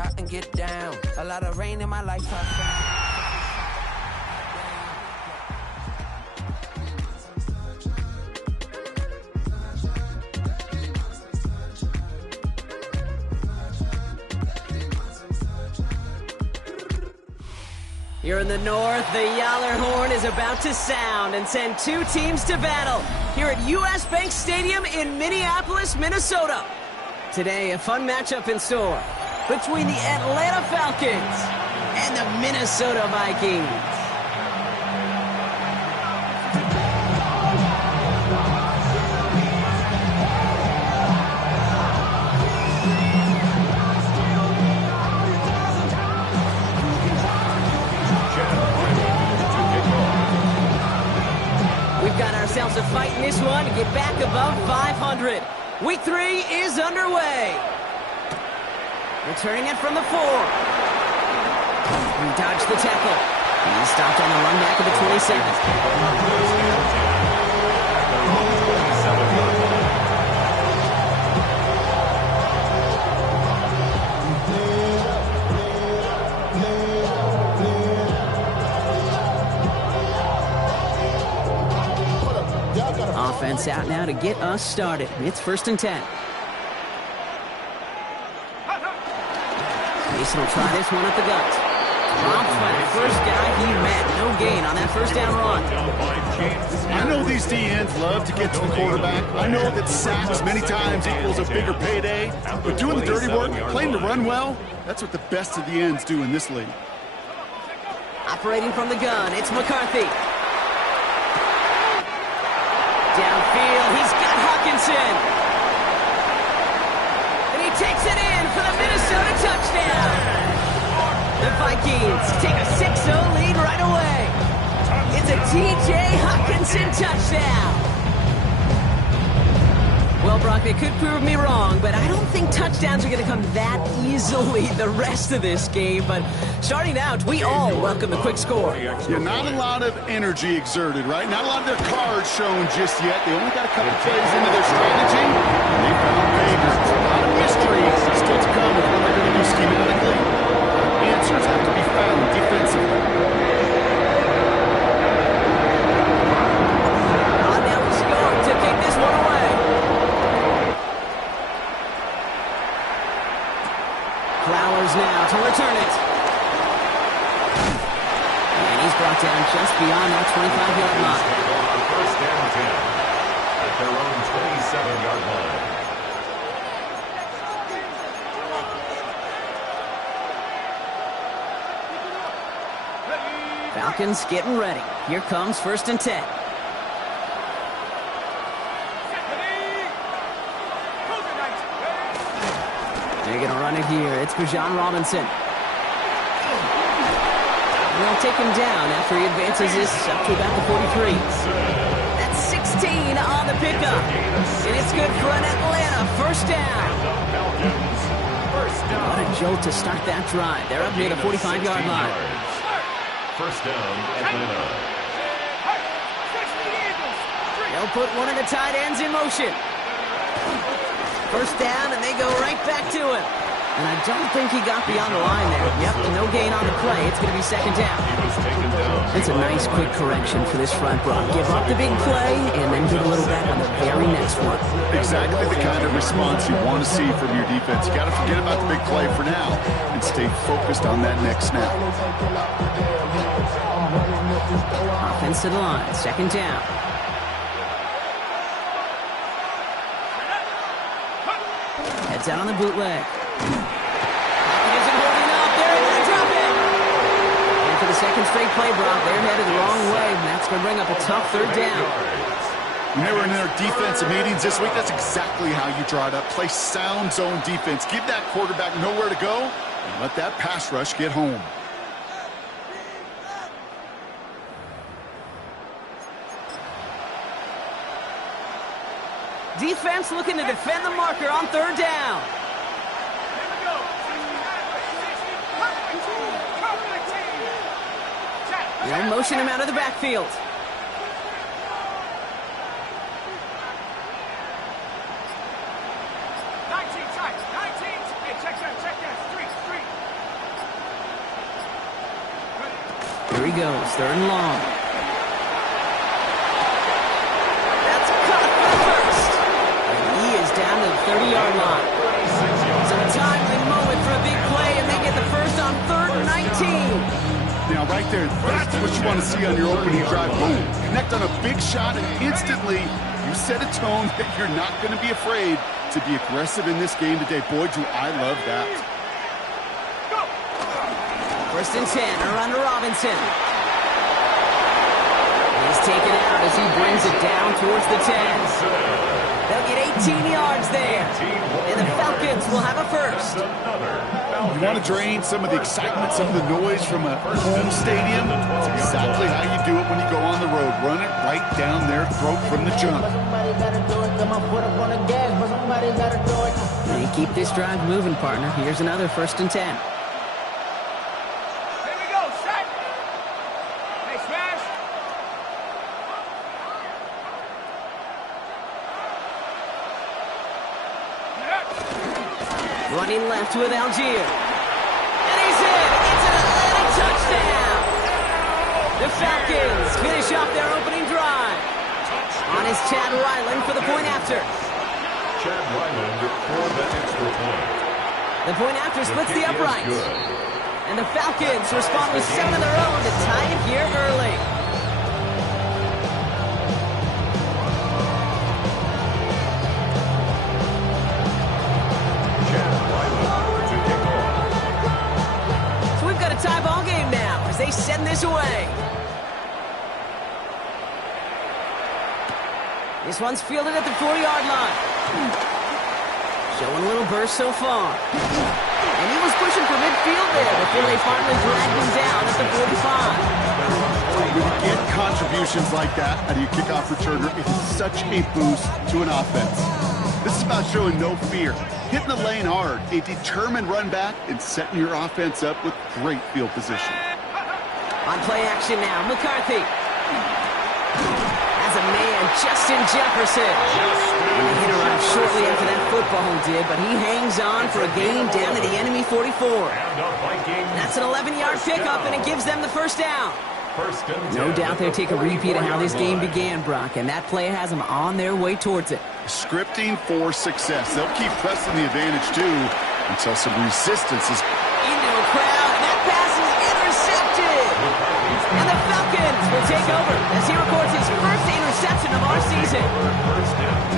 hot and get down. A lot of rain in my life. Here in the north, the Yaller horn is about to sound and send two teams to battle here at US Bank Stadium in Minneapolis, Minnesota. Today, a fun matchup in store between the Atlanta Falcons and the Minnesota Vikings. We've got ourselves a fight in this one to get back above 500. Week 3 is underway. Returning it from the 4. He dodged the tackle. He stopped on the run back of the 27. Offense out now to get us started. It's 1st and 10. Mason will try this one at the gut. Romped by the first guy he met. No gain on that first down run. I know these D-ends love to get to the quarterback. I know that sacks many times equals a bigger payday. But doing the dirty work, playing to run well, that's what the best of the ends do in this league. Operating from the gun, it's McCarthy. Downfield, he's got Hawkinson. And he takes it in for the Minnesota touchdown. The Vikings take a 6-0 lead right away. It's a T.J. Hawkinson touchdown. Well, Brock, they could prove me wrong, but I don't think touchdowns are going to come that easily the rest of this game. But starting out, we all welcome the quick score. Yeah, not a lot of energy exerted, right? Not a lot of their cards shown just yet. They only got a couple plays into their strategy, and they found favors. A lot of mystery still to come with what they're going to do schematically. Answers have to be found defensively. Now he's going to take this one away. Flowers now to return it. And he's brought down just beyond that 25-yard line. First down 10 at their own 27-yard line. Falcons getting ready. Here comes 1st and 10. They're going to run it here. It's Bijan Robinson. They'll take him down after he advances this up to about the 43. That's 16 on the pickup. And it's good for an Atlanta first down. What a jolt to start that drive. They're up near the 45-yard line. First down, Atlanta. They'll put one of the tight ends in motion. First down, and they go right back to him. And I don't think he got beyond the line there. Yep, no gain on the play. It's going to be 2nd down. It's a nice quick correction for this front block. Give up the big play, and then get a little back on the very next one. Exactly the kind of response you want to see from your defense. You got to forget about the big play for now and stay focused on that next snap. Offense to the line, 2nd down. Heads out on the bootleg. He isn't holding up. They're going to drop it. And for the 2nd straight play, Brock, they're headed the wrong way. And that's going to bring up a tough 3rd down. When they were in their defensive meetings this week, that's exactly how you draw it up. Play sound zone defense. Give that quarterback nowhere to go and let that pass rush get home. Defense looking to defend the marker on 3rd down. They'll motion him out of the backfield. Here he goes, 3rd and long. That's caught for the first. And he is down to the 30-yard line. So a timely moment for a big play, and they get the first on 3rd and 19. Now, right there, that's what you want to see on your opening drive. Boom, connect on a big shot, and instantly you set a tone that you're not going to be afraid to be aggressive in this game today. Boy, do I love that. 1st and 10, around to Robinson. He's taken out as he brings it down towards the 10. They'll get 18 yards there. And the Falcons will have a first. You want to drain some of the excitement, some of the noise from a home stadium? That's exactly how you do it when you go on the road. Run it right down their throat from the jump. And keep this drive moving, partner. Here's another 1st and 10. Running left with Algier. And he's in! It's an Atlanta touchdown! The Falcons finish off their opening drive. On is Chad Ryland for the point after. Chad Ryland for that extra point. The point after splits the uprights. And the Falcons respond with 7 of their own to tie it here early. Tie ball game now as they send this away. This one's fielded at the 40-yard line. Showing a little burst so far. And he was pushing for midfield there before they finally dragged him down at the 45. When you get contributions like that out of your kickoff returner, it is such a boost to an offense. This is about showing no fear, hitting the lane hard, a determined run back, and setting your offense up with great field position. On play action now, McCarthy. As a man, Justin Jefferson. The hit arrived shortly after that football did, but he hangs on for a gain down to the enemy 44. That's an 11-yard pickup, and it gives them the first down. No doubt they'll take a repeat of how this game began, Brock, and that play has them on their way towards it. Scripting for success. They'll keep pressing the advantage, too, until some resistance is... Into a crowd, and that pass is intercepted! And the Falcons will take over as he records his first interception of our season.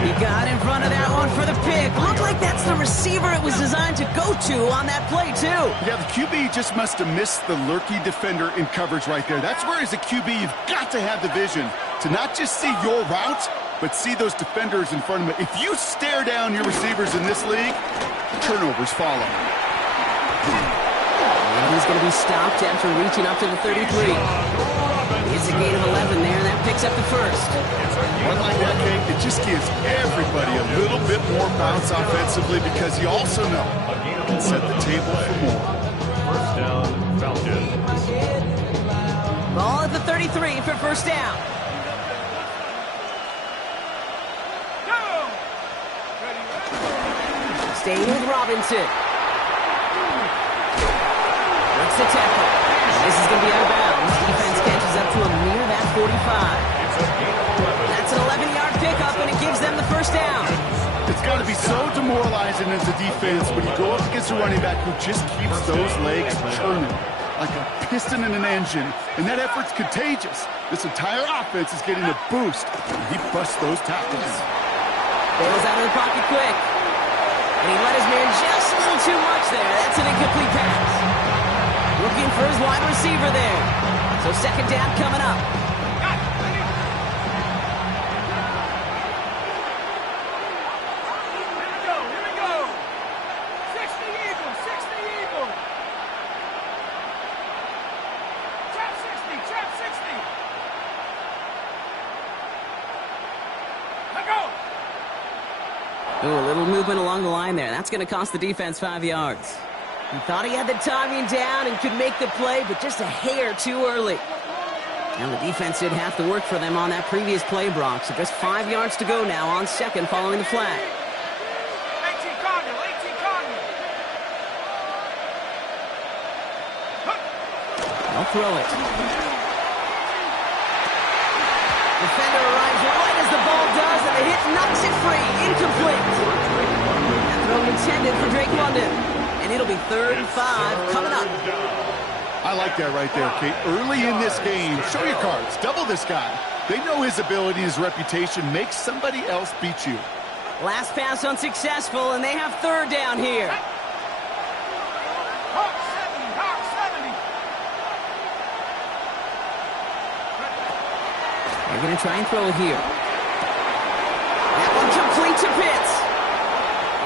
He got in front of that one for the pick. Looked like that's the receiver it was designed to go to on that play, too. Yeah, the QB just must have missed the lurky defender in coverage right there. That's where, as a QB, you've got to have the vision to not just see your route, but see those defenders in front of him. If you stare down your receivers in this league, turnovers follow. And he's going to be stopped after reaching up to the 33. It's a gain of 11 there, and that picks up the first. One like that, Kate, it just gives everybody a little bit more bounce offensively because you also know you can set the table for more. First down, Falcons. Ball at the 33 for first down. Staying with Robinson. What's the tackle? This is going to be out of bounds. Defense catches up to him near that 45. That's an 11-yard pickup, and it gives them the first down. It's got to be so demoralizing as a defense when you go up against a running back who just keeps those legs churning like a piston in an engine, and that effort's contagious. This entire offense is getting a boost, and he busts those tackles. Bails out of the pocket quick. And he let his man just a little too much there. That's an incomplete pass. Looking for his wide receiver there. So second down coming up. Here we go. 60 Eagles, 60 Eagles. Trap 60, trap 60. Let go. Ooh, a little movement along the line there. That's going to cost the defense 5 yards. He thought he had the timing down and could make the play, but just a hair too early. Now the defense did have to work for them on that previous play, Brock. So just 5 yards to go now on second following the flag. 18 Cardinal, 18 Cardinal. Well, throw it. Defender arrives right as the ball does, and the hit knocks it free. Incomplete. That throw intended for Drake London. And it'll be 3rd and 5 coming up. I like that right there, Kate. Early in this game, show your cards. Double this guy. They know his ability, his reputation makes somebody else beat you. Last pass unsuccessful, and they have 3rd down here. Hawk 70, Hawk 70. They're going to try and throw it here. That one complete to Pitts.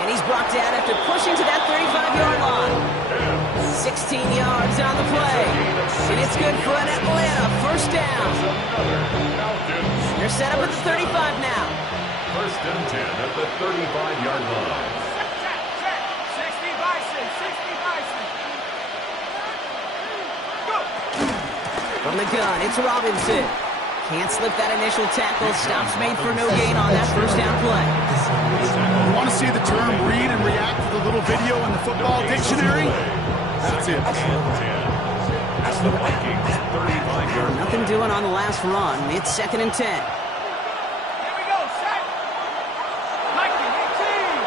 And he's brought down after pushing to that 35-yard line. 16 yards on the play. And it's good for an Atlanta 1st down. They're set up at the 35 now. 1st and 10 at the 35-yard line. Check. 60 Bison, 60 Bison. Go. From the gun, it's Robinson. Can't slip that initial tackle. Stops made for no gain on that 1st down play. You want to see the term read and react to the little video in the football dictionary? That's it. As the Vikings 35-yard line. Nothing doing on the last run. It's 2nd and 10. Here we go, set. Mikey, 18.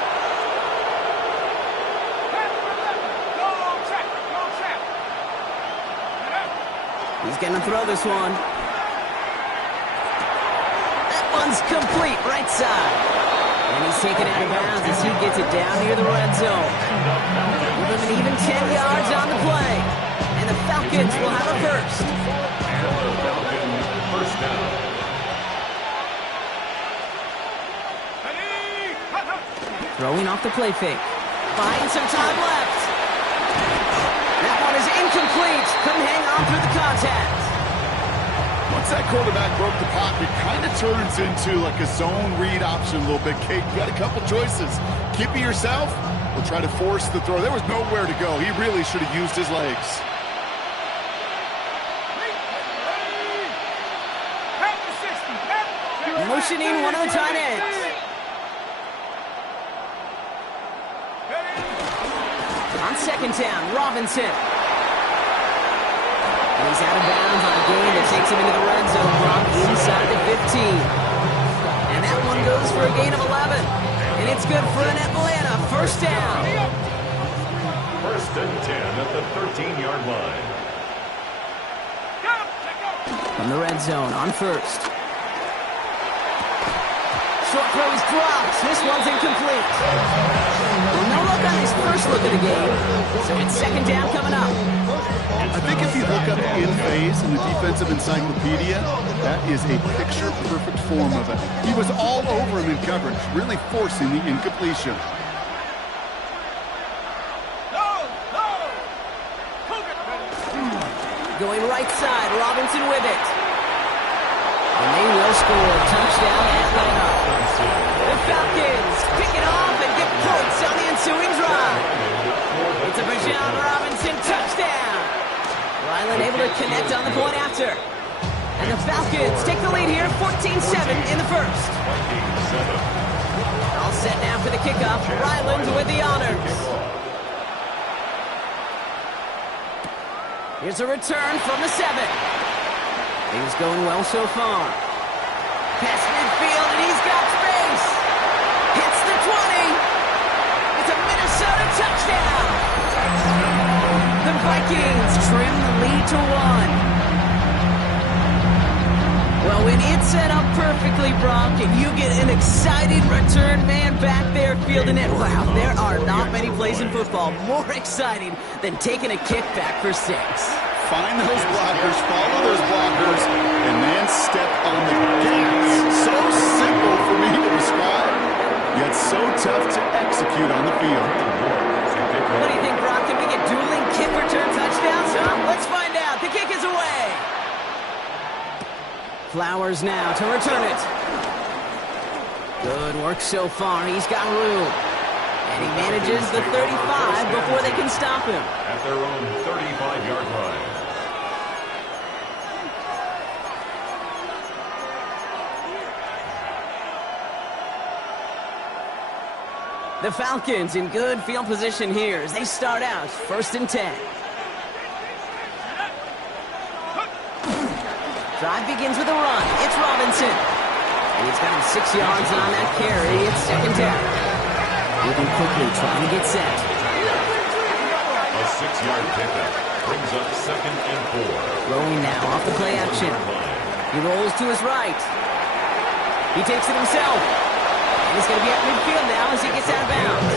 Panther 11. Go check. He's going to throw this one. That one's complete, right side. And he's taken out of bounds as he gets it down near the red zone. Give him an even 10 yards on the play. And the Falcons will have a 1st. And the Falcons 1st down. Ready? Throwing off the play fake. Finds some time left. That one is incomplete. Couldn't hang on through the contact. Once that quarterback broke the pocket, kind of turns into like a zone read option a little bit, Kate. You got a couple choices. Keep it yourself or try to force the throw. There was nowhere to go. He really should have used his legs. Motioning one of the tight ends. On 2nd down, Robinson. And he's out of bounds on a gain that takes him into the red zone, Brock, inside the 15. And that one goes for a gain of 11. And it's good for an Atlanta 1st down. 1st and 10 at the 13-yard line. From the red zone on 1st. Short throw is dropped. This one's incomplete. Well, no luck on his first look of the game. So it's 2nd down coming up. I think if you look up in phase in the defensive encyclopedia, that is a picture-perfect form of it. He was all over him in coverage, really forcing the incompletion. Going right side, Robinson with it. And they will score. Touchdown, Atlanta. The Falcons pick it off and get points on the ensuing drive. It's a Bijan Robinson touchdown. Ryland able to connect on the point after. And the Falcons take the lead here, 14-7 in the 1st. All set now for the kickoff. Ryland with the honors. Here's a return from the 7. Things going well so far. Past midfield, and he's got space. Hits the 20. It's a Minnesota touchdown. The Vikings trim the lead to 1. Well, when it's set up perfectly, Brock, and you get an excited return man back there fielding it, wow, there are not many plays in football more exciting than taking a kick back for 6. Find those blockers, follow those blockers, and then step on the gas. So simple for me to describe, yet so tough to execute on the field. What do you think, Brock? Can we get dueling kick return touchdowns, huh? Let's find out. The kick is away. Flowers now to return it. Good work so far. He's got room. And he manages the 35 before they can stop him. At their own 35-yard line. The Falcons in good field position here as they start out 1st and 10. Drive begins with a run. It's Robinson. And he's got him 6 yards on that carry. It's second down. Moving quickly, trying to get set. A 6-yard pickup brings up 2nd and 4. Rolling now off the play action. He rolls to his right. He takes it himself. And he's going to be at midfield now as he gets out of bounds.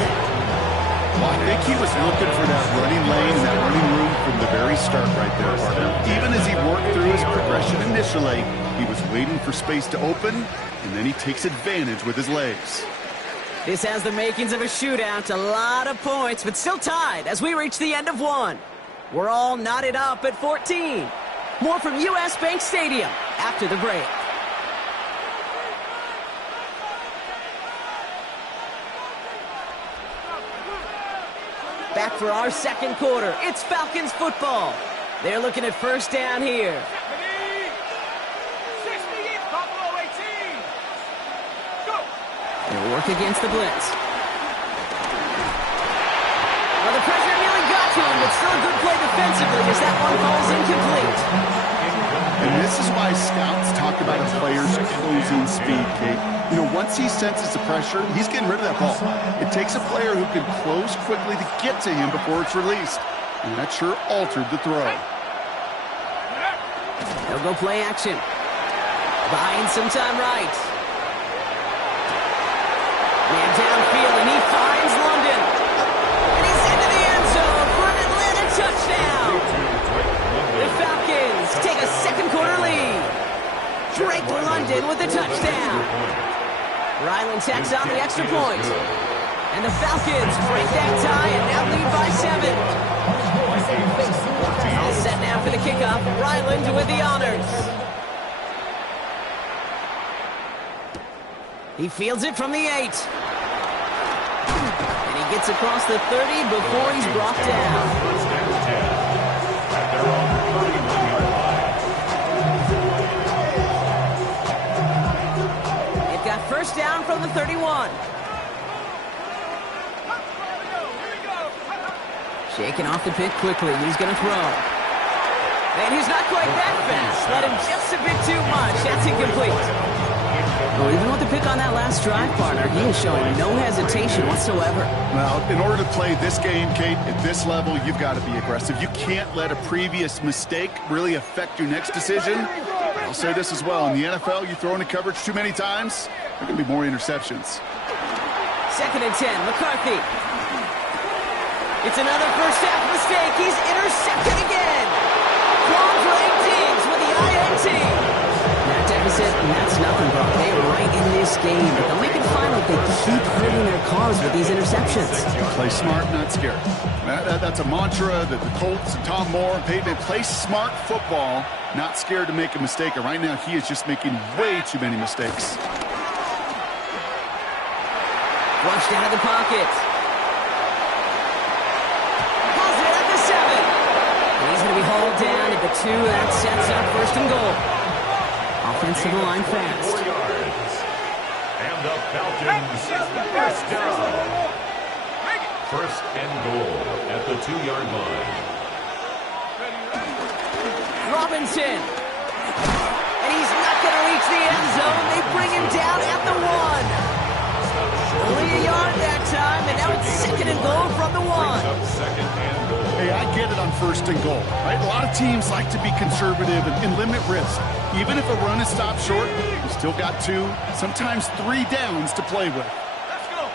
Well, I think he was looking for that running lane, that running room from the very start right there, partner. Even as he worked through his progression initially, he was waiting for space to open, and then he takes advantage with his legs. This has the makings of a shootout. A lot of points, but still tied as we reach the end of one. We're all knotted up at 14. More from U.S. Bank Stadium after the break. Back for our second quarter. It's Falcons football. They're looking at first down here. 60, Buffalo 18. Go. They'll work against the blitz. Well, the pressure nearly got to him, but still a good play defensively as that one falls incomplete. And this is why scouts talk about a player's closing speed, Kate. You know, once he senses the pressure, he's getting rid of that ball. It takes a player who can close quickly to get to him before it's released. And that sure altered the throw. They'll go play action. Buying some time right. Man downfield, and he finds London. And he's into the end zone for an Atlanta touchdown. The Falcons take a second quarter lead. Drake London with the touchdown. Ryland tacks on the extra point. And the Falcons break that tie and now lead by 7. All set now for the kickoff. Ryland with the honors. He fields it from the 8. And he gets across the 30 before he's brought down. First down 10 at their own 31-yard line. It got first down from the 31. Shaking off the pick quickly. He's going to throw. And he's not quite that fast. Let him just a bit too much. That's incomplete. Well, even with the pick on that last drive, partner, he is showing no hesitation whatsoever. Well, in order to play this game, Kate, at this level, you've got to be aggressive. You can't let a previous mistake really affect your next decision. I'll say this as well. In the NFL, you throw into coverage too many times, there are going to be more interceptions. 2nd and 10, McCarthy. It's another first half mistake. He's intercepted again. Quandre Diggs with the INT. That deficit, and that's nothing, bro. They are right in this game, but they'll make it fine if they keep hurting their cause with these interceptions. Play smart, not scared. That's a mantra that the Colts and Tom Moore and Peyton play smart football, not scared to make a mistake. And right now, he is just making way too many mistakes. Flushed out of the pocket. Pulls it at the 7. And he's going to be hauled down at the 2. That sets up first and goal. Offensive line fast. 4 yards. And the Falcons first down. First and goal at the 2-yard line. Robinson. And he's not going to reach the end zone. They bring him down at the 1. Only a yard that time, and now it's 2nd and goal from the 1. Second and goal. Hey, I get it on first and goal, right? A lot of teams like to be conservative and limit risk. Even if a run is stopped short, you still got 2, sometimes 3 downs to play with. Let's go.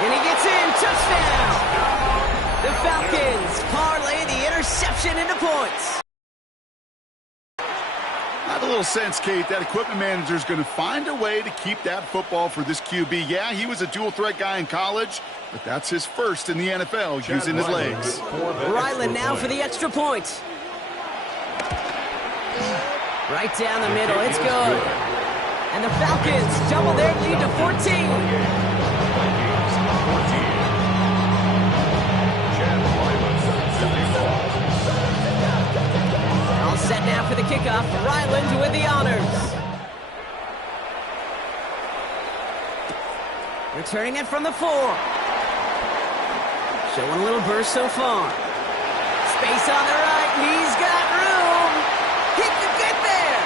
And he gets in, touchdown! The Falcons parlay the interception into points. I have a little sense, Kate, that equipment manager is going to find a way to keep that football for this QB. Yeah, he was a dual-threat guy in college, but that's his first in the NFL, using his legs. Ryland now for the extra point. Right down the middle, it's good. And the Falcons double their lead to 14. All set now for the kickoff. Ryland with the honors. Returning it from the 4. Showing a little burst so far. Space on the right. He's got room. He can get there.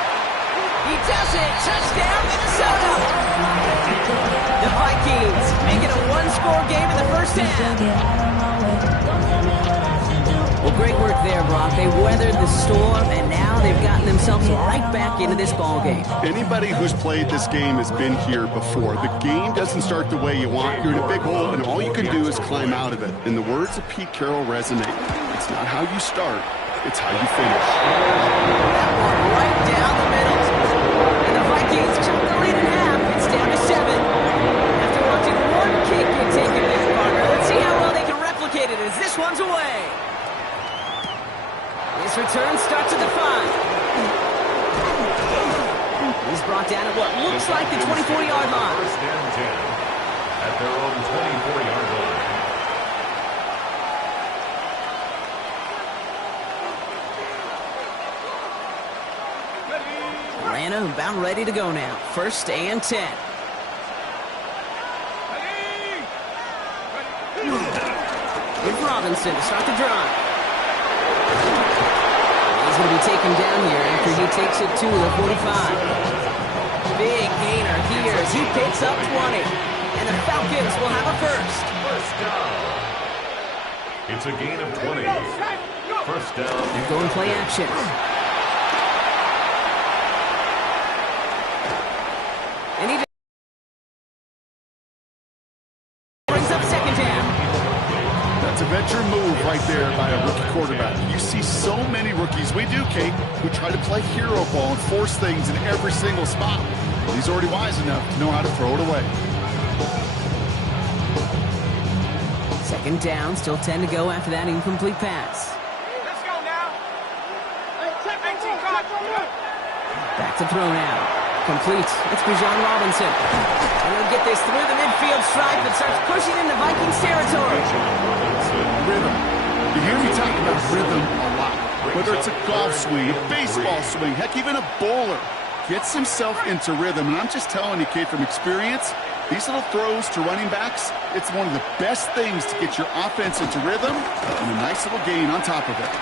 He does it. Touchdown, Minnesota. The Vikings make it a one-score game in the first half. Well, great work there, Brock. They weathered the storm, and now they've gotten themselves right back into this ball game. Anybody who's played this game has been here before. The game doesn't start the way you want. You're in a big hole, and all you can do is climb out of it. And the words of Pete Carroll resonate. It's not how you start, it's how you finish. That one right down the middle. And the Vikings chunk the lead in half. It's down to 7. After watching one kick get taken this corner, let's see how well they can replicate it as this one's away. His return starts at the 5. He's brought down at what looks like the 24-yard line. First and 10 at their own 24-yard line. Atlanta about ready to go now. First and 10. Here's Robinson to start the drive. He's going to be taken down here after he takes it to the 45. Big gainer here as he picks up 20. And the Falcons will have a first. First down. It's a gain of 20. First down. They're going play action. And he brings up second down. That's a veteran move right there by a rookie quarterback. You see so many rookies, we do, Kate, who try to play hero ball and force things in every single spot. He's already wise enough to know how to throw it away. Second down, still 10 to go after that incomplete pass. Let's go now. Back to throw now. Complete. It's Bijan Robinson. And he'll get this through the midfield stripe and starts pushing into Vikings territory. Rhythm. You hear me talk about rhythm a lot. Whether it's a golf swing, a baseball swing, heck, even a bowler gets himself into rhythm. And I'm just telling you, Kate, from experience, these little throws to running backs, it's one of the best things to get your offense into rhythm and a nice little gain on top of it.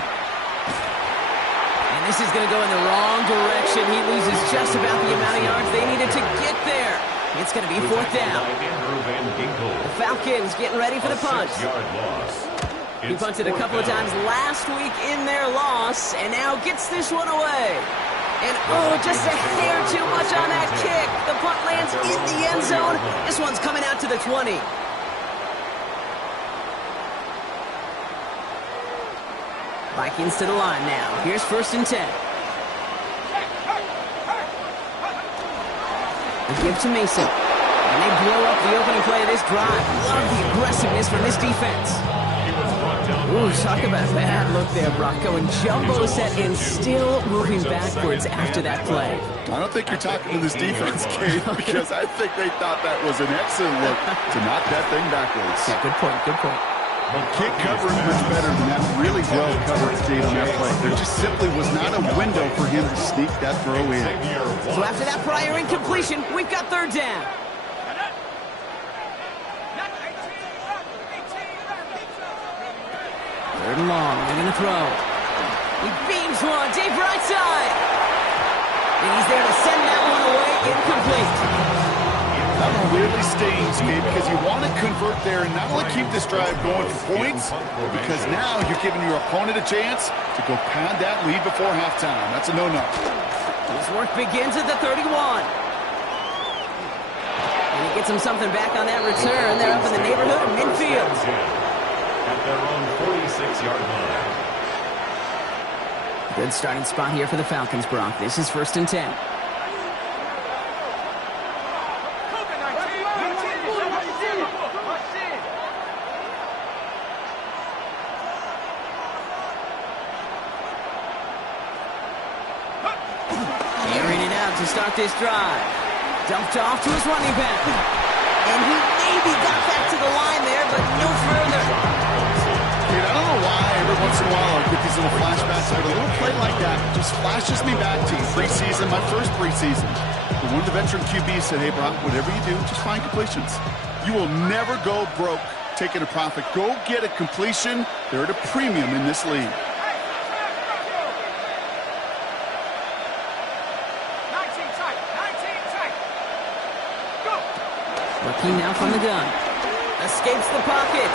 And this is going to go in the wrong direction. He loses just about the amount of yards they needed to get there. It's going to be fourth down. The Falcons getting ready for the punt. He punted a couple of times last week in their loss, and now gets this one away. And, oh, just a hair too much on that kick. The punt lands in the end zone. This one's coming out to the 20. Vikings to the line now. Here's first and 10. They give to Mason. And they blow up the opening play of this drive. Love the aggressiveness from this defense. Ooh, talk about a bad look there, Brock. Going jumbo set and still moving backwards after that play. I don't think you're talking to this defense, Kate, because I think they thought that was an excellent look to knock that thing backwards. Yeah, good point, good point. Can't cover him much better than that really well covered State on that play. There just simply was not a window for him to sneak that throw in. So after that prior incompletion, we've got third down. Third and long, they're going to throw. He beams one, deep right side. And he's there to send that one away, incomplete. That one really stings, Kate, because you want to convert there and not only keep this drive going for points, because now you're giving your opponent a chance to go pad that lead before halftime. That's a no-no. His work begins at the 31. And he gets him something back on that return. They're up in the neighborhood of midfield. At their own 46-yard line. Good starting spot here for the Falcons, Brock. This is first and 10. Airing it out to start this drive. Dumped off to his running back. And he maybe got back to the line there, but no further. Dude, I don't know why every once in a while I get these little flashbacks, but a little play like that just flashes me back to preseason, my first preseason. But one of the veteran QBs said, hey, Brock, whatever you do, just find completions. You will never go broke taking a profit. Go get a completion. They're at a premium in this league. 19 tight. 19 tight. Go. Looking now from the gun. Escapes the pocket.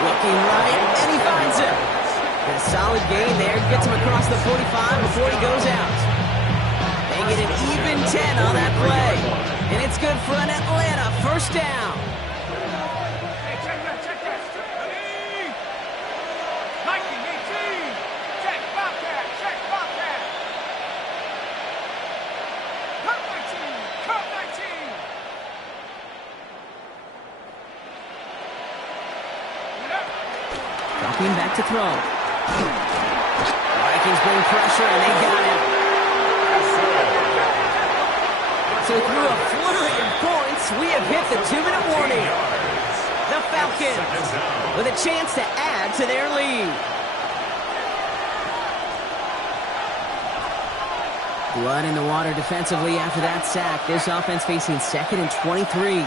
Looking right, and he finds him. And a solid gain there. Gets him across the 45 before he goes out. They get an even 10 on that play. And it's good for an Atlanta first down. Hey, check that. Ready? 19, 18. Check Bobcat. Check Bobcat. Cut 19. Cut 19. Dropping back to throw. Vikings bring pressure, and they got him. So through a flurry of points, we have hit the 2-minute warning. The Falcons with a chance to add to their lead. Blood in the water defensively after that sack. This offense facing 2nd and 23.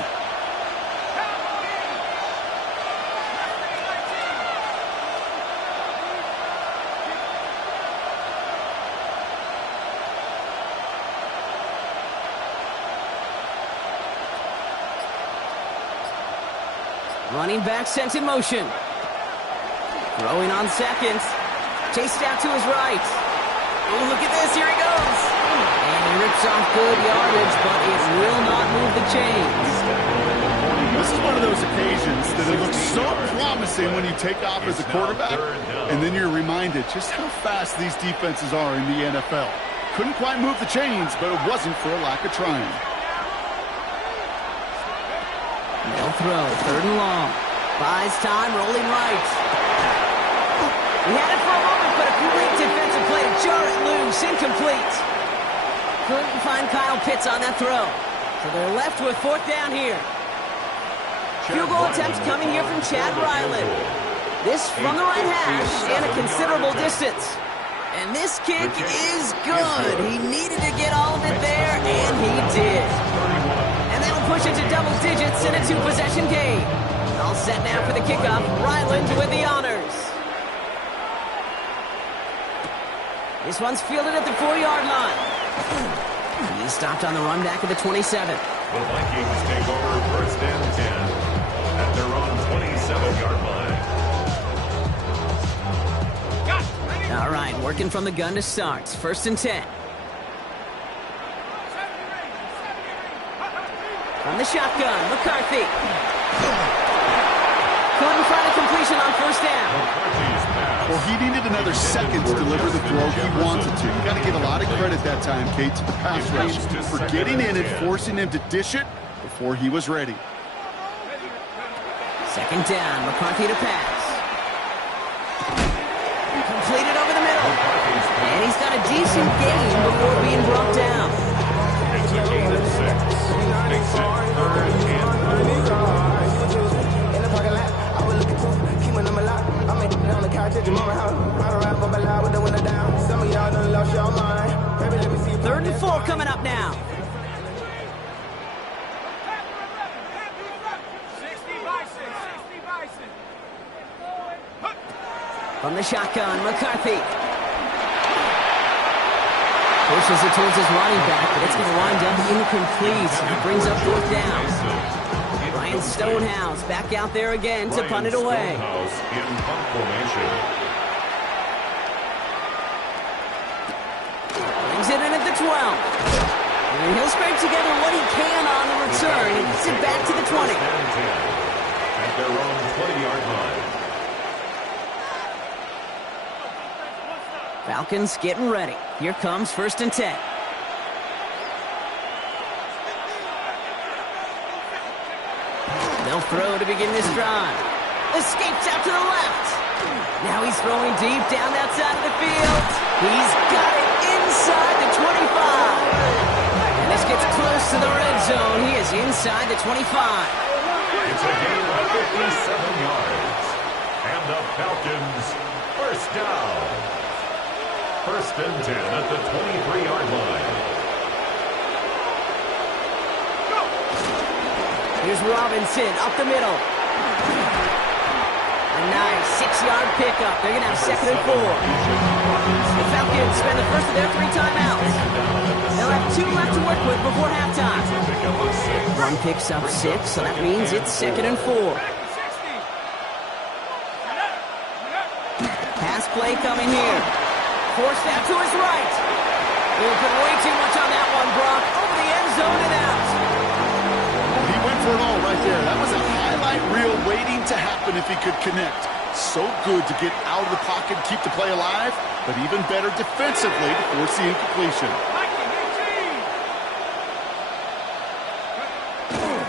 Running back sent in motion. Throwing on seconds. Chased out to his right. Oh, look at this. Here he goes. And he rips off good yardage, but it will not move the chains. This is one of those occasions that it looks so promising when you take off as a quarterback, and then you're reminded just how fast these defenses are in the NFL. Couldn't quite move the chains, but it wasn't for a lack of trying. They'll throw, 3rd and long. Buys time, rolling right. He had it for a moment, but a great defensive play to jar it loose, incomplete. Couldn't find Kyle Pitts on that throw. So they're left with 4th down here. Field goal attempts coming here from Chad Ryland. This from the right hash and a considerable distance. And this kick is good. He needed to get all of it there, and he did. And that'll push it to double digits in a 2-possession game. All set now for the kickoff. Ryland with the honors. This one's fielded at the 4-yard line. He's stopped on the run back at the 27. The Vikings take over 1st and 10 at their own 27-yard line. All right, working from the gun to start. 1st and 10. From the shotgun, McCarthy. Couldn't find a completion on 1st down. Well, he needed another second to deliver the throw he wanted to. You got to give a lot of credit that time, Kate, to the pass rush for getting in and forcing him to dish it before he was ready. 2nd down, McCarthy to pass. Completed over the middle. And he's got a decent gain before being brought down. It's a gain of 6. Makes it 3rd and 4. Third and 4 coming up now. 60 Bison. From the shotgun, McCarthy. Pushes it towards his running back, but it's going to wind up incomplete. It brings up 4th down. Ryan Stonehouse back out there again to punt it away. Stonehouse in punt formation. Brings it in at the 12. And he'll scrape together what he can on the return and gets it back to the 20. At their own 20-yard line. Falcons getting ready. Here comes 1st and 10. They'll throw to begin this drive. Escapes out to the left. Now he's throwing deep down that side of the field. He's got it inside the 25. And this gets close to the red zone. He is inside the 25. It's a gain of 57 yards. And the Falcons, 1st down. 1st and 10 at the 23-yard line. Here Here's Robinson up the middle. A nice 6-yard pickup. They're going to have 2nd and 4. The Falcons spend the first of their 3 timeouts. They'll have 2 left to work with before halftime. One picks up 6, so that means it's 2nd and 4. Pass play coming here. Forced out to his right. He'll put way too much on that one, Brock. Over the end zone and out. He went for it all right there. That was a highlight reel waiting to happen if he could connect. So good to get out of the pocket, keep the play alive, but even better defensively to force the incompletion.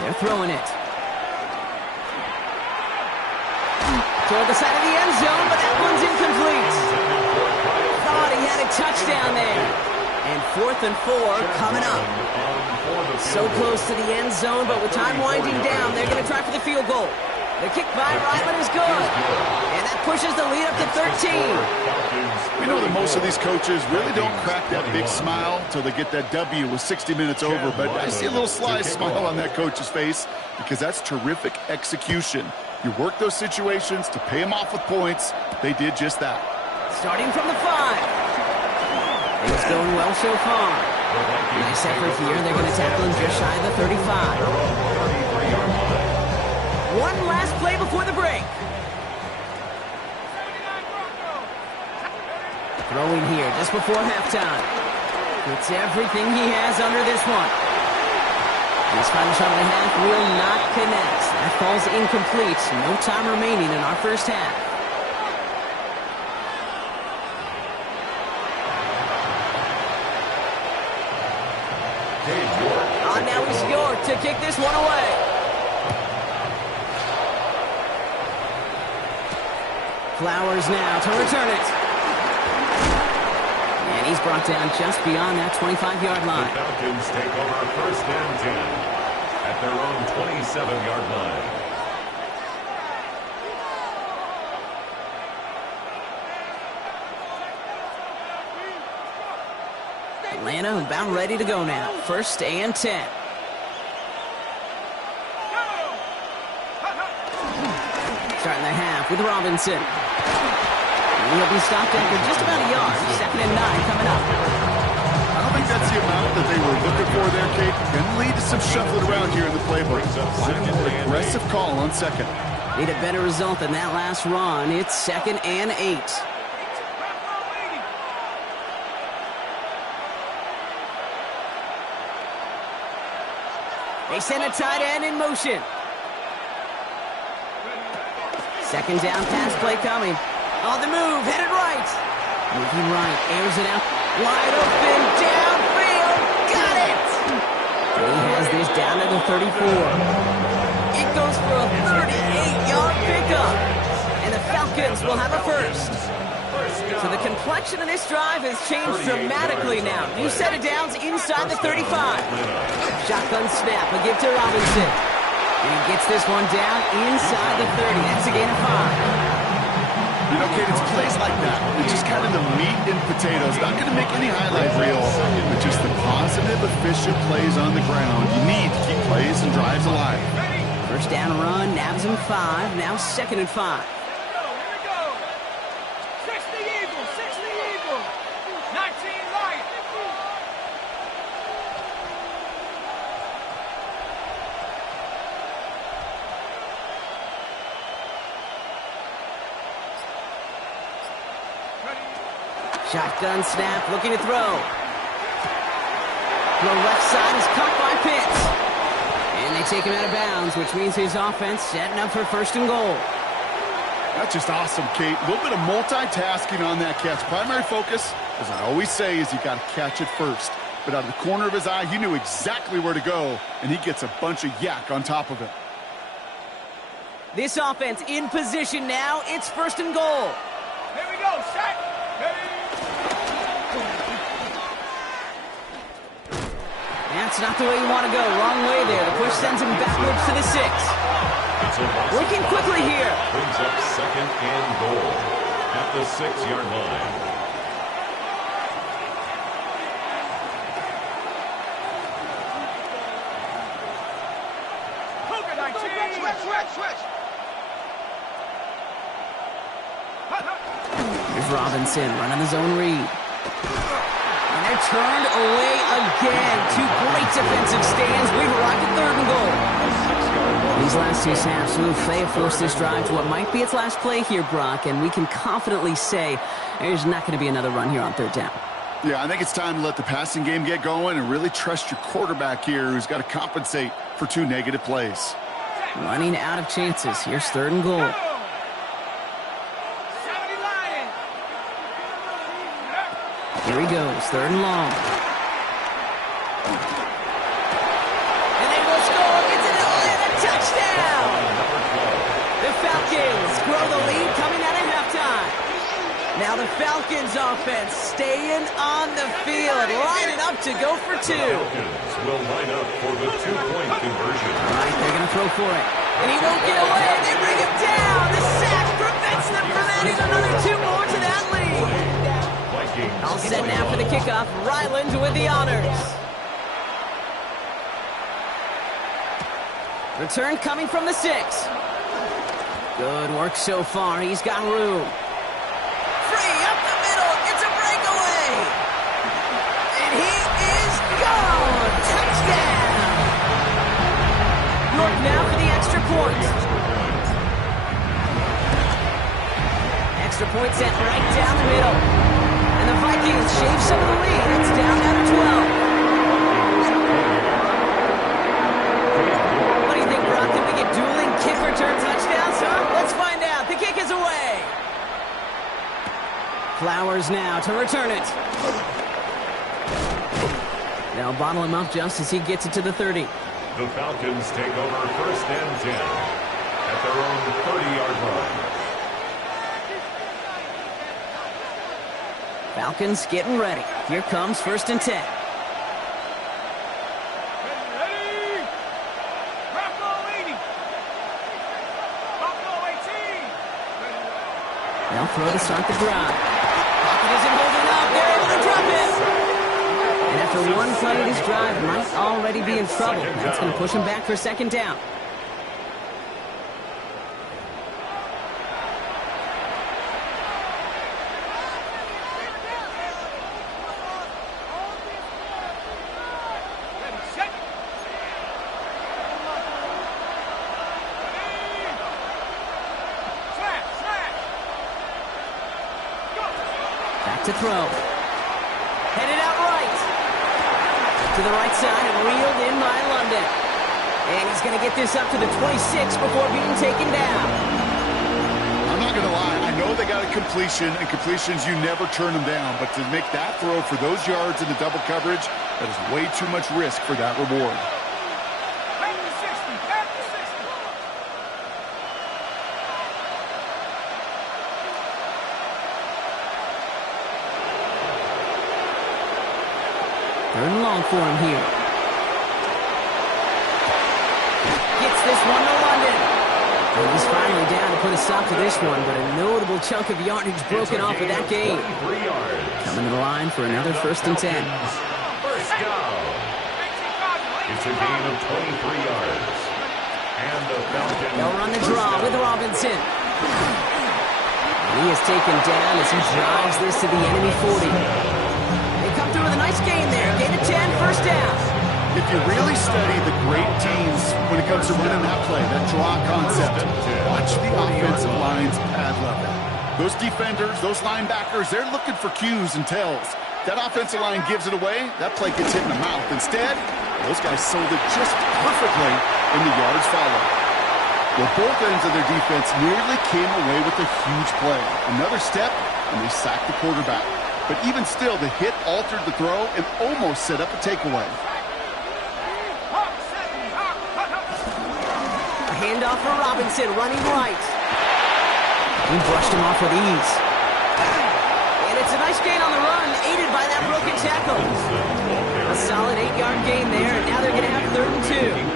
They're throwing it. Toward the side of the end zone, but that one's incomplete. Thought he had a touchdown there. And 4th and 4 coming up. So close to the end zone, but with time winding down, they're going to try for the field goal. The kick by Ryland is good. And that pushes the lead up to 13. We know that most of these coaches really don't crack that big smile until they get that W with 60 minutes over, but I see a little sly smile on that coach's face because that's terrific execution. You work those situations to pay them off with points. They did just that. Starting from the 5. It's going well so far. Nice effort here. They're going to tackle him just shy of the 35. One last play before the break. Throwing here just before halftime. It's everything he has under this one. This final shot and a half will not connect. That falls incomplete. No time remaining in our first half. Now it's York to kick this one away. Flowers now to return it. And he's brought down just beyond that 25-yard line. The Falcons take over 1st and 10 at their own 27-yard line. Atlanta about ready to go now. 1st and 10. Starting the half with Robinson. And he'll be stopped after just about a yard. 2nd and 9 coming up. I don't think that's the amount that they were looking for there, Kate. Can lead to some shuffling around here in the playbook. Find a more aggressive call on 2nd. Need a better result than that last run. It's 2nd and 8. They send a tight end in motion. 2nd down pass play coming. On the move, headed right. Moving right, airs it out. Wide open, downfield, got it! And he has this down at the 34. It goes for a 38-yard pickup. And the Falcons will have a first. So the complexion of this drive has changed dramatically now. New set of downs inside the 35. Shotgun snap, a give to Robinson. And he gets this one down inside the 30. That's a gain of 5. You know, Kate, it's plays like that. It's just kind of the meat and potatoes. Not going to make any highlight reels, but just the positive, efficient plays on the ground. You need to keep plays and drives alive. First down run, nabs him 5. Now 2nd and 5. Shotgun snap, looking to throw. The left side is caught by Pitts. And they take him out of bounds, which means his offense setting up for 1st and goal. That's just awesome, Kate. A little bit of multitasking on that catch. Primary focus, as I always say, is you got to catch it first. But out of the corner of his eye, he knew exactly where to go, and he gets a bunch of yak on top of it. This offense in position now. It's 1st and goal. Here we go. Set. Ready. That's not the way you want to go. Wrong way there. The push sends him backwards to the 6. Working quickly here. Brings up 2nd and goal at the 6-yard line. Here's Robinson running the zone read. And they're turned away again. Two great defensive stands. We've arrived at 3rd and goal. These last two snaps, they have forced this drive to what might be its last play here, Brock, and we can confidently say there's not going to be another run here on 3rd down. Yeah, I think it's time to let the passing game get going and really trust your quarterback here, who's got to compensate for 2 negative plays. Running out of chances. Here's 3rd and goal. Here he goes, 3rd and long. And they will score. It's an Atlanta touchdown. The Falcons grow the lead coming out of halftime. Now the Falcons offense staying on the field, lining up to go for 2. Falcons will line up for the 2-point conversion. All right, they're going to throw for it. And he won't get away. They bring him down. The sack prevents them from adding another 2 more to that lead. All set now for the kickoff. Ryland with the honors. Return coming from the 6. Good work so far. He's got room. Free up the middle. It's a breakaway. And he is gone. Touchdown. York now for the extra point. Extra point set right down the middle. And the Vikings shave some of the lead. It's down now to 12. What do you think, Brock? Can we get dueling kick return touchdowns, huh? Let's find out. The kick is away. Flowers now to return it. They'll bottle him up just as he gets it to the 30. The Falcons take over 1st and 10 at their own 30-yard line. Falcons getting ready. Here comes 1st and 10. Ready! Bravo 80! Bravo 18! They'll throw to start the drive. Pocket isn't holding up. They're able to drop it. And after one play, this drive might already be in trouble. That's going to push him back for 2nd down. To throw. Headed out right. To the right side and reeled in by London. And he's going to get this up to the 26 before being taken down. I'm not going to lie. I know they got a completion, and completions, you never turn them down. But to make that throw for those yards in the double coverage, that is way too much risk for that reward. Back to 60! Back to 60! Third and long for him here. Gets this one to London. And he's finally down to put a stop to this one, but a notable chunk of yardage broken off of that game. Coming to the line for another 1st and 10. First down. It's a gain of 23 yards. And the Falcons. They'll run the draw with Robinson. And he is taken down as he drives this to the enemy 40. They come through with a nice gain there. Gain of 10, 1st down. If you really study the great teams when it comes to running that play, that draw concept, watch the offensive line's pad level. Those defenders, those linebackers, they're looking for cues and tells. That offensive line gives it away, that play gets hit in the mouth. Instead, those guys sold it just perfectly, and the yards follow. Well, both ends of their defense nearly came away with a huge play. Another step, and they sacked the quarterback. But even still, the hit altered the throw and almost set up a takeaway. A handoff for Robinson, running right. He brushed him off with ease. And it's a nice gain on the run, aided by that broken tackle. A solid 8-yard gain there, and now they're going to have 3rd and 2.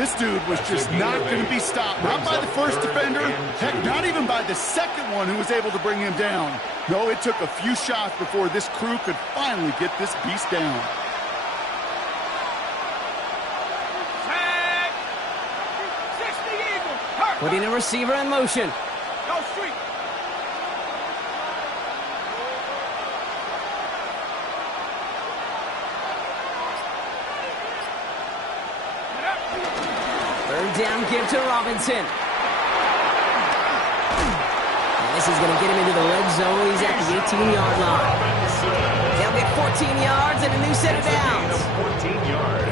This dude was just not going to be stopped. Not by the first defender. Heck, not even by the second one who was able to bring him down. No, it took a few shots before this crew could finally get this beast down. Tag! 60 Eagles! Putting a receiver in motion. Go street! down give to Robinson. And this is going to get him into the red zone. He's at the 18-yard line. They'll get 14 yards and a new set of downs. 14 yards.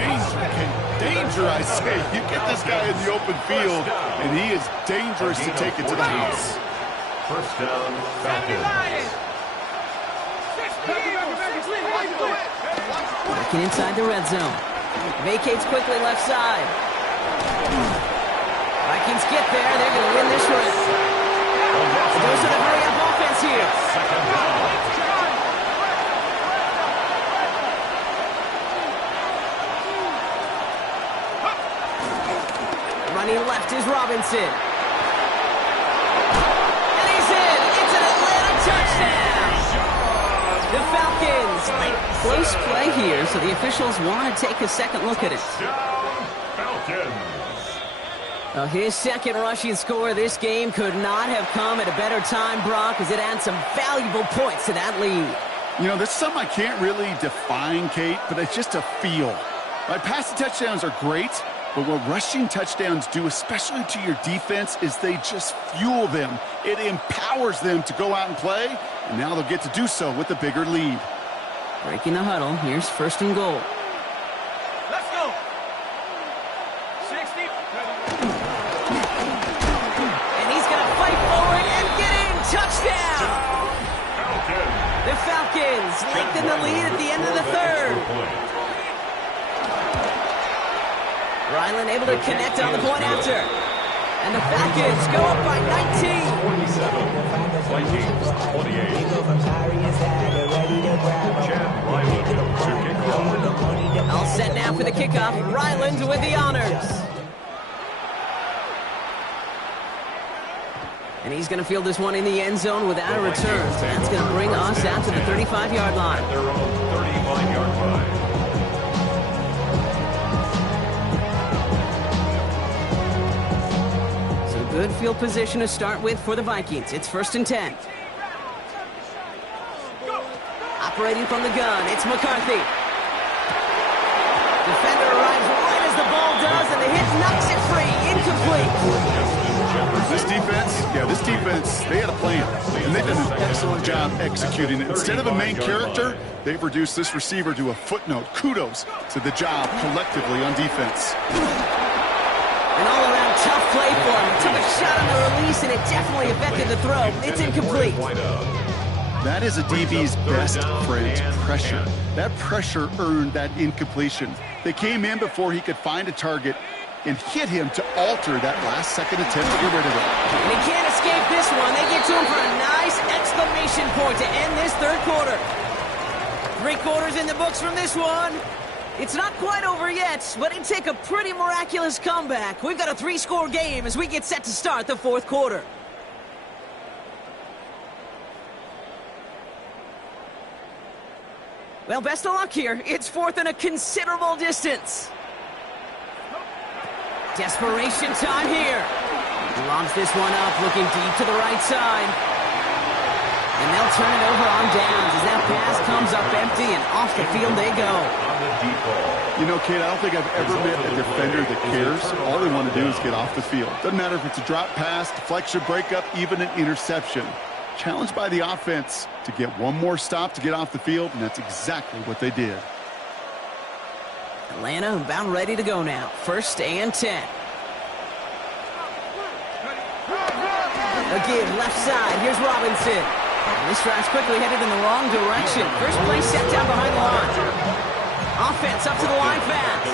Danger, I say. You get this guy in the open field, and he is dangerous to take it to the house. First down, Falcons. Working inside the red zone. Vacates quickly left side. Vikings get there. They're going to win this round. Goes to the hurry-up offense here. Second down. Running left is Robinson. And he's in. It's an Atlanta touchdown. The Falcons. Close play here, so the officials want to take a second look at it. Falcons. His second rushing score of this game could not have come at a better time, Brock, as it adds some valuable points to that lead. You know, this is something I can't really define, Kate, but it's just a feel. Right, passing touchdowns are great, but what rushing touchdowns do, especially to your defense, is they just fuel them. It empowers them to go out and play, and now they'll get to do so with a bigger lead. Breaking the huddle. Here's first and goal. Let's go. 60. And he's going to fight forward and get in. Touchdown! The Falcons lengthen the lead at the end of the third. Ryland able to connect on the point after. And the Falcons go up by 19. 47. Vikings 28. Chad Ryland to kick off. All set now for the kickoff. Ryland with the honors. And he's going to field this one in the end zone without a return. So that's going to bring us out to the 35-yard line. At their own 35-yard line. So good field position to start with for the Vikings. It's first and 10. Operating from the gun, it's McCarthy. Defender arrives right as the ball does, and the hit knocks it free. Incomplete. This defense, they had a plan, and they've done an excellent job executing it. Instead of a main character, they've reduced this receiver to a footnote. Kudos to the job collectively on defense. An all-around tough play for him. Took a shot on the release, and it definitely affected the throw. It's incomplete. That is a DB's best friend, pressure. That pressure earned that incompletion. They came in before he could find a target and hit him to alter that last-second attempt to get rid of it. And he can't escape this one. They get to him for a nice exclamation point to end this third quarter. 3 quarters in the books from this one. It's not quite over yet, but it'd take a pretty miraculous comeback. We've got a 3-score game as we get set to start the fourth quarter. Well, best of luck here. It's fourth and a considerable distance. Desperation time here. Launch this one up, looking deep to the right side. And they'll turn it over on downs as that pass comes up empty, and off the field they go. You know, Kate, I don't think I've ever met a defender that cares. All they want to do is get off the field. Doesn't matter if it's a drop pass, deflection, breakup, even an interception. Challenged by the offense to get one more stop to get off the field, and that's exactly what they did. Atlanta about ready to go now. First and 10. A give left side. Here's Robinson. And this drive's quickly headed in the wrong direction. First play set down behind the line. Offense up to the line fast.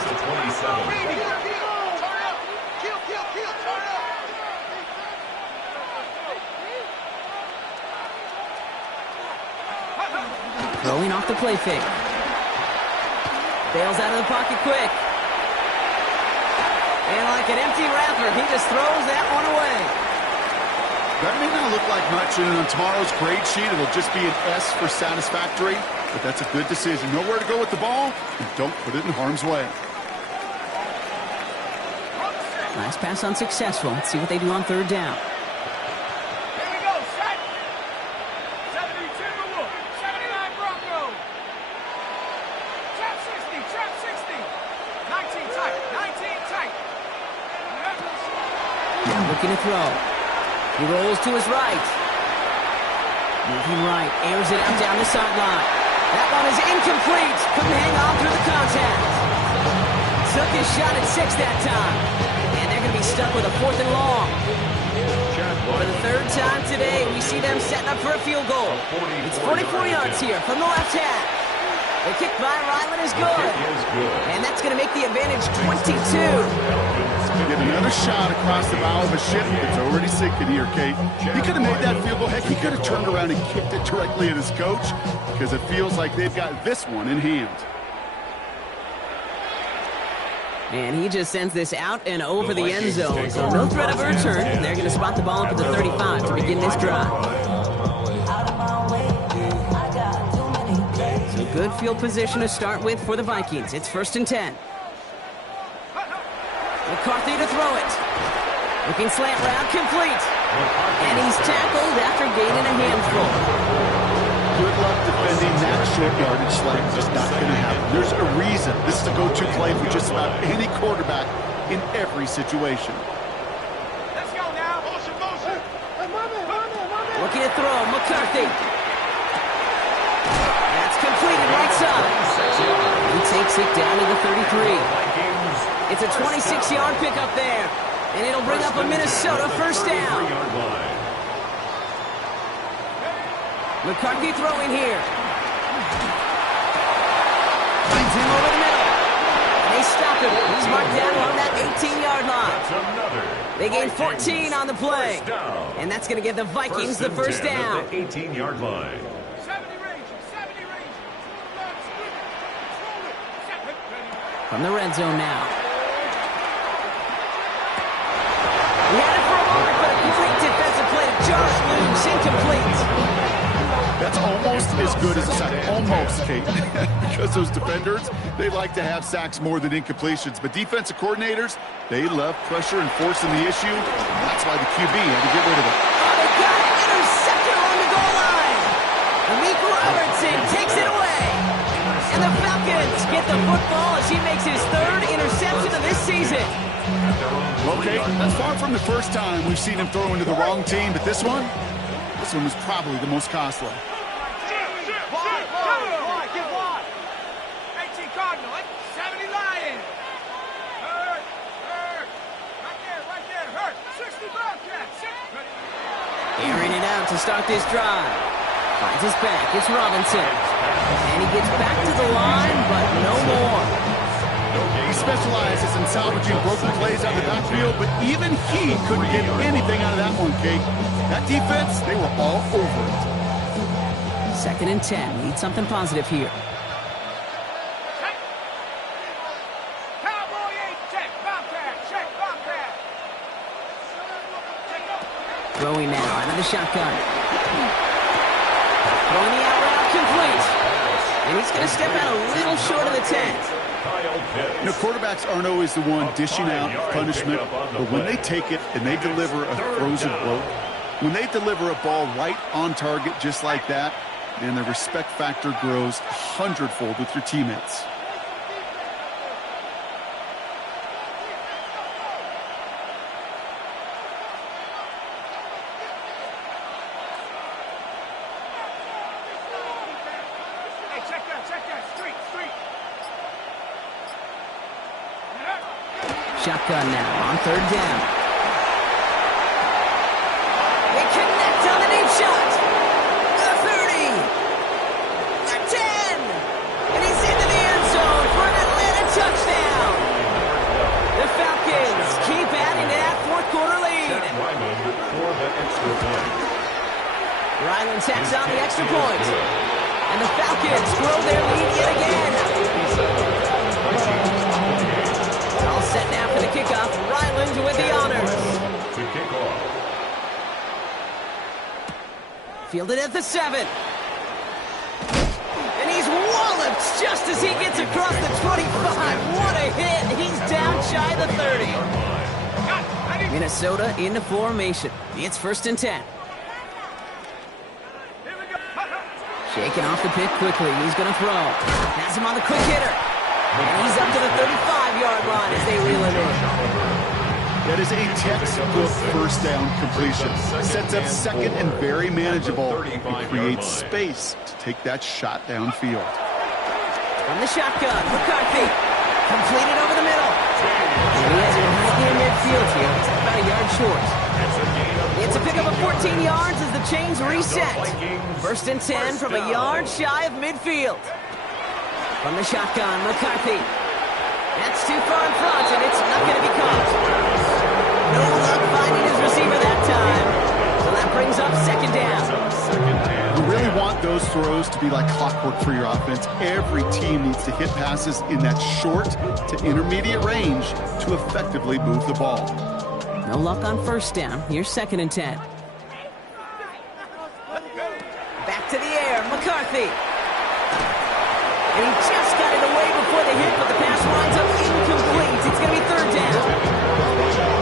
Throwing off the play fake. Bails out of the pocket quick. And like an empty wrapper, he just throws that one away. That may not look like much, and on tomorrow's grade sheet, it'll just be an S for satisfactory, but that's a good decision. Know where to go with the ball, and don't put it in harm's way. Last pass unsuccessful. Let's see what they do on third down. Here we go, set. 70 Timberwolf, 79 Bronco. Trap 60, trap 60. 19 tight, 19 tight. Looking to throw. He rolls to his right. Moving right. Airs it out down the sideline. That one is incomplete. Couldn't hang on through the contact. Took his shot at 6 that time. And they're going to be stuck with a 4th and long. For the 3rd time today, we see them setting up for a field goal. It's 44 yards here from the left half. The kick by Ryland is good. And that's going to make the advantage 22. Get another shot across the bow of a ship. It's already sinking here, Kate. He could have made that field goal. Heck, he could have turned around and kicked it directly at his coach because it feels like they've got this one in hand. And he just sends this out and over the end zone. So no threat of a return. And they're going to spot the ball up at the 35 to begin this drive. So good field position to start with for the Vikings. It's 1st and 10. McCarthy to throw it. Looking slant route, complete. And he's tackled after gaining a handful. Good luck defending that short yardage slant. Just not going to happen. There's a reason. This is a go-to play for just about any quarterback in every situation. Let's go now. Motion, motion. Looking to throw, McCarthy. That's completed right side. He takes it down to the 33. It's a 26-yard pickup there. And it'll bring up a Minnesota 1st down. McCarthy throwing here. Finds him over the middle. And they stop him. He's marked down on that 18-yard line. They gain 14 on the play. And that's going to give the Vikings the 1st down. 18-yard line. 70 range. From the red zone now. He had it for a moment, but a complete defensive play to Josh Looms, incomplete. That's almost as good as a sack. Almost, Kate. Because those defenders, they like to have sacks more than incompletions. But defensive coordinators, they love pressure and forcing the issue. That's why the QB had to get rid of it. Oh, they got it. Intercepted on the goal line. Meek Robertson takes it away. And the Falcons get the football as he makes his 3rd interception of this season. Okay, that's far from the first time we've seen him throw into the wrong team, but this one was probably the most costly. Wide, get wide. 18 Cardinal, 70 Lion. Hurt. Right there, hurt. 60 Bobcat, 60. Airing it out to start this drive. Finds his back, it's Robinson. And he gets back to the line, but no more. He specializes in salvaging broken plays out of the backfield, but even he couldn't get anything out of that one, Kate. That defense, they were all over it. 2nd and 10. Need something positive here. Cowboy 8, check, Bobcat. Throwing now out of the shotgun. Throwing the out route, complete. And he's going to step out a little short of the 10. You know, quarterbacks aren't always the one dishing out punishment, but when they take it and they deliver a frozen blow, when they deliver a ball right on target just like that, and the respect factor grows 100-fold with your teammates. Hey, check that, street. Shotgun now on 3rd down. They connect on the deep shot. The 30. The 10. And he's into the end zone for an Atlanta touchdown. The Falcons keep adding to that 4th quarter lead. Ryland tacks on the extra point. And the Falcons grow their lead yet again. All set now for the kickoff. Ryland with the honors. To kick off. Fielded at the 7. And he's walloped just as he gets across the 25. What a hit. He's down shy of the 30. Minnesota into formation. It's 1st and 10. Shaking off the pick quickly. He's going to throw. Has him on the quick hitter. And he's up to the 35-yard line as they reel it in. That is a textbook first down completion. Sets up second and very manageable and creates space to take that shot downfield. From the shotgun, McCarthy. Completed over the middle. And he has it right near midfield here. It's about a yard short. It's a pickup of 14 yards as the chains reset. First and 10 from a yard shy of midfield. From the shotgun, McCarthy. That's too far in front, and it's not going to be caught. No luck finding his receiver that time. So that brings up second down. You really want those throws to be like clockwork for your offense. Every team needs to hit passes in that short to intermediate range to effectively move the ball. No luck on first down. Here's second and 10. Back to the air, McCarthy. And he just got it away before the hit, but the pass winds up incomplete. It's going to be third down.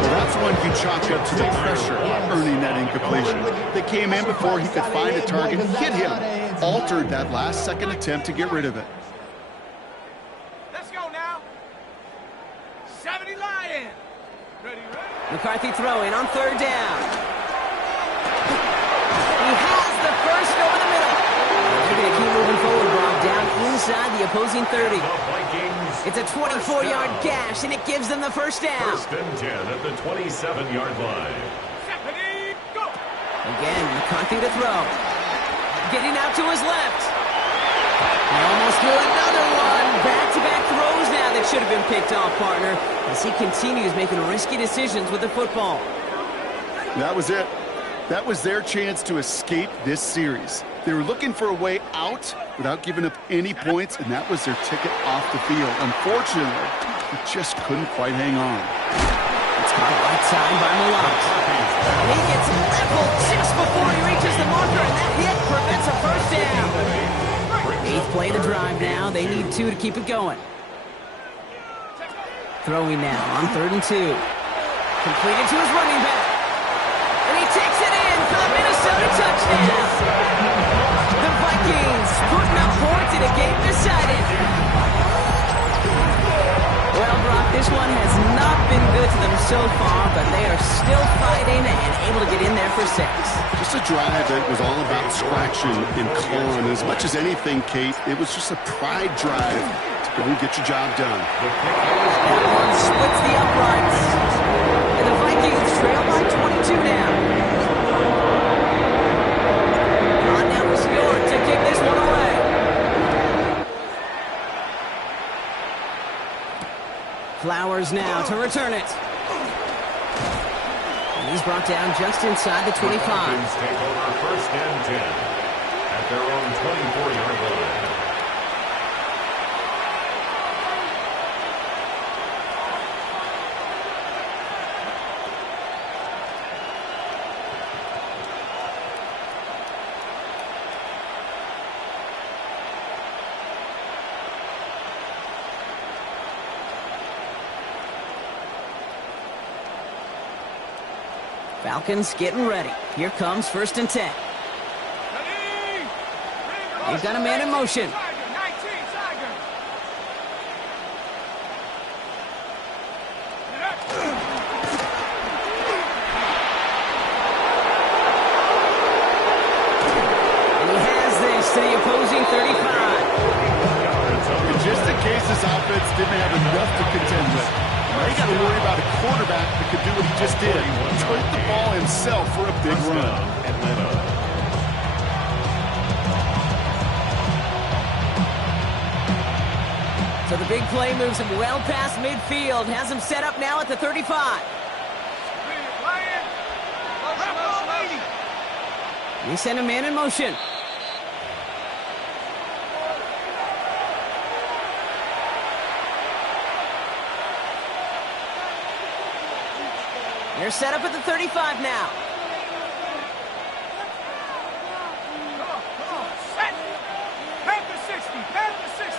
Well, that's one you chalk up to the pressure earning that incompletion. They came in before he could find a target, hit him, altered that last second attempt to get rid of it. Let's go now. 70 Lion. Ready. McCarthy throwing on third down. He has the first over the middle. They're going to keep moving forward, Rob, down inside the opposing 30. It's a 24-yard gash, and it gives them the first down. First and 10 at the 27-yard line. Stephanie, go. Again, McCarthy to throw. Getting out to his left. He almost threw another one. Back-to-back throws now that should have been picked off, partner, as he continues making risky decisions with the football. That was it. That was their chance to escape this series. They were looking for a way out without giving up any points, and that was their ticket off the field. Unfortunately, he just couldn't quite hang on. It's caught right side by Malott. He gets leveled just before he reaches the marker, and that hit prevents a first down. Eighth play of the drive now. They need 2 to keep it going. Throwing now on 3rd and 2. Completed to his running back. And he takes it in for the Minnesota touchdown. The Vikings putting up points in a game decided. Well, Brock, this one has not been good to them so far, but they are still fighting and able to get in there for 6. Just a drive that was all about scratching and clawing. As much as anything, Kate, it was just a pride drive to go and get your job done. That one splits the uprights. And the Vikings trail by 22 now. On now for Stewart to kick this one away. Flowers now to return it. And he's brought down just inside the 25. Falcons take over first and 10 at their own 24-yard line. Falcons getting ready. Here comes 1st and 10. They've got a man in motion. And he has this to the opposing 35. And just in case this offense didn't have enough to contend with, they got to worry about a quarterback that could do what he just did. Took the ball himself for a big run. So the big play moves him well past midfield. Has him set up now at the 35. He sent a man in motion. They're set up at the 35 now. Come on, set. Back to 60, back to 60.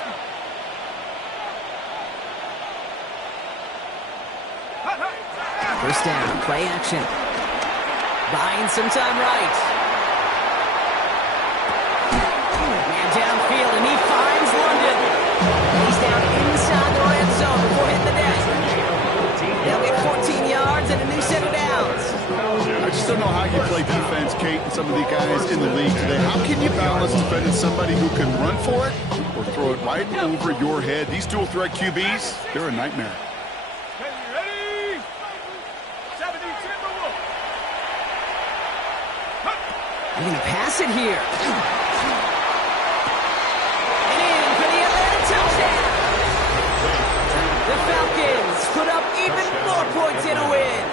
First down, play action. Buying some time right. Man downfield, and he finds London. He's down inside the red zone before hitting the deck. They'll get 14 yards and just don't know how you play defense, Kate, and some of the guys in the league today. How can you balance defending somebody who can run for it or throw it right over your head? These dual threat QBs, they're a nightmare. Ready? 70 Timberwolves. They're going to pass it here. And in for the Atlanta touchdown. The Falcons put up even more points in a win.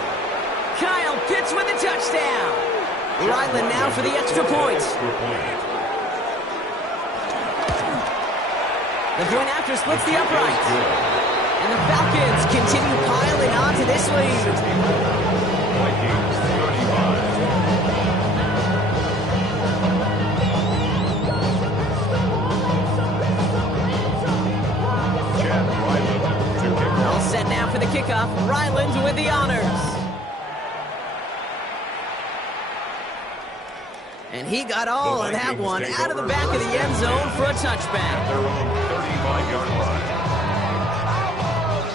Kyle Pitts with a touchdown. Ryland now for the extra point. The point after splits the upright. And the Falcons continue piling on to this lead. Vikings 35. Chad Ryland to kick All off. set now for the kickoff. Ryland with the honors. And he got all of that one out of the back of the end zone for a touchback. Their own 35-yard line.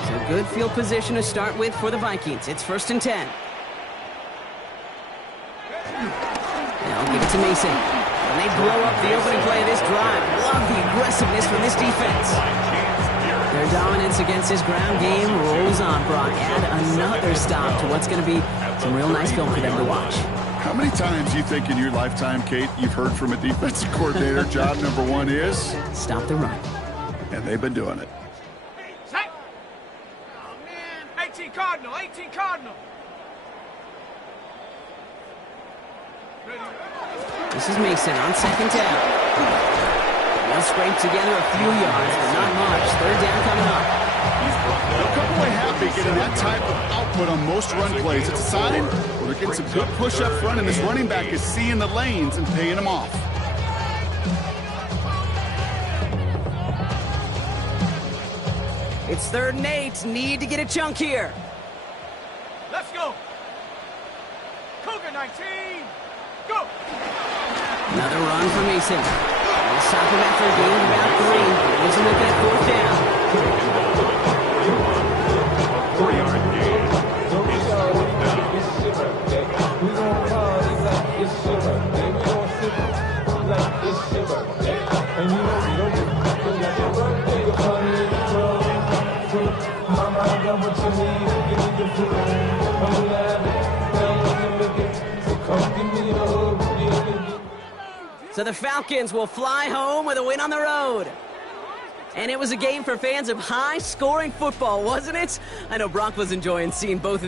So good field position to start with for the Vikings. It's 1st and 10. Now give it to Mason. And they blow up the opening play of this drive. Love the aggressiveness from this defense. Their dominance against this ground game rolls on, Brock. Add another stop to what's going to be some real nice film for them to watch. How many times do you think in your lifetime, Kate, you've heard from a defensive coordinator, job number one is? Stop the run. And they've been doing it. Set. Oh, man. 18 Cardinal. 18 Cardinal. Ready? This is Mason on 2nd down. They'll scrape together a few yards, but not much. 3rd down coming up. They'll come away happy getting that type of output on most run plays. It's a sign where they're getting some good push up front, and this running back is seeing the lanes and paying them off. It's 3rd and 8. Need to get a chunk here. Let's go. Cougar 19. Go. Another run for Mason. They'll stop him after a gain of about 3. Here's a look at 4th down. 4-yard gain. It's 4th down. So the Falcons will fly home with a win on the road. And it was a game for fans of high-scoring football, wasn't it? I know Brock was enjoying seeing both of these.